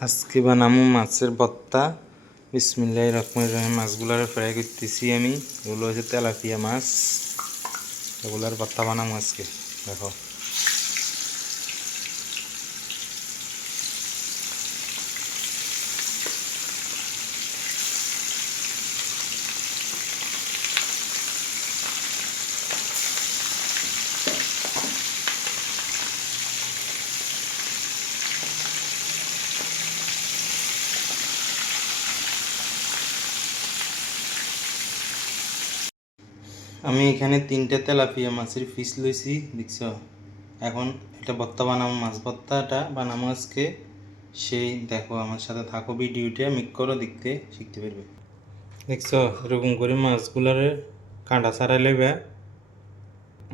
আজকে বানামো মাছের বত্তা। বিসমিল্লাহ রকমের রহিম। মাছগুলার ফ্রাই করতেছি আমি। এগুলো হচ্ছে তেলাপিয়া মাছ। এগুলার বত্তা বানামো আজকে। দেখো। আমি এখানে তিনটে তেলাপিয়া মাছের পিস লইছি, দেখছ? এখন এটা ভর্তা বানাবো, মাছ ভর্তাটা বানাবো আজকে। সেই দেখো, আমার সাথে থাকো ভিডিওটা, মিক করো, দেখতে, শিখতে পারবে। দেখছ, এরকম করে মাছগুলারে কাঁটা ছাড়াই লইবে।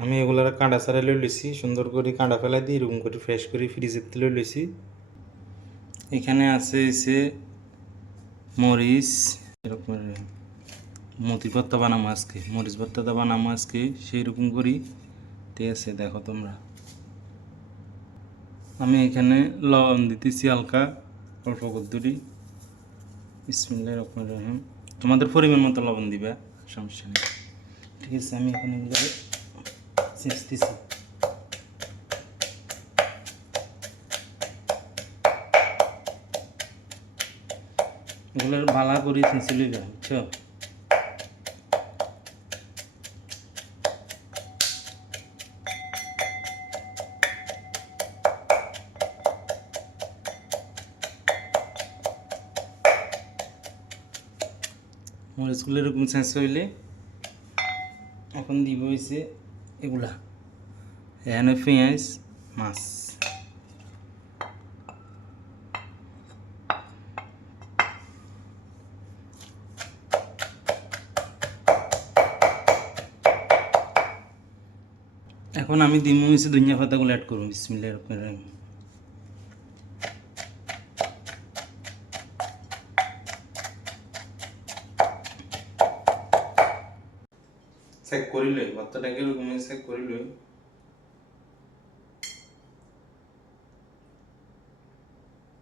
আমি এগুলার কাঁটা ছাড়াই লই লইছি, সুন্দর করে কাঁটা ফেলাই দিই এরকম করে ফ্রেশ করে ফ্রিজের তেলে লইছি। এখানে আছে এসে মরিচ, এরকম মতি ভর্তা বানাবো আজকে মরিচ ভর্তাটা বানাবো আজকে সেই রকম করি। ঠিক আছে, দেখো তোমরা। আমি এখানে লবণ দিতেছি হালকা, অল্প কদ্দুরি। বিসমিল্লাহ রহমান রহিম। তোমাদের পরিমাণ মতো লবণ দিবা, সমস্যা নেই। ঠিক আছে, আমি এখানে এগুলো ছেঁচতেছি এগুলো ভালো করে ছেঁচে লইবা, বুঝছ? মরিচগুলো এরকম শেষ হইলে এখন দিব হয়েছে এগুলা। এখানে পেঁয়াজ, মাছ। এখন আমি দিম হয়েছে ধনিয়া পাতাগুলো অ্যাড করব বিসমিল্লা এরকম চেক কৰি লৈ গেল তুমি চেক কৰি লৈ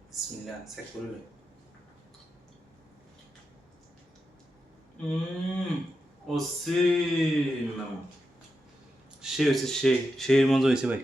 বিসমিল্লাহ চেক কৰি লৈ উম, অসীম। সে হয়েছে সেই সেই মজা হয়েছে ভাই।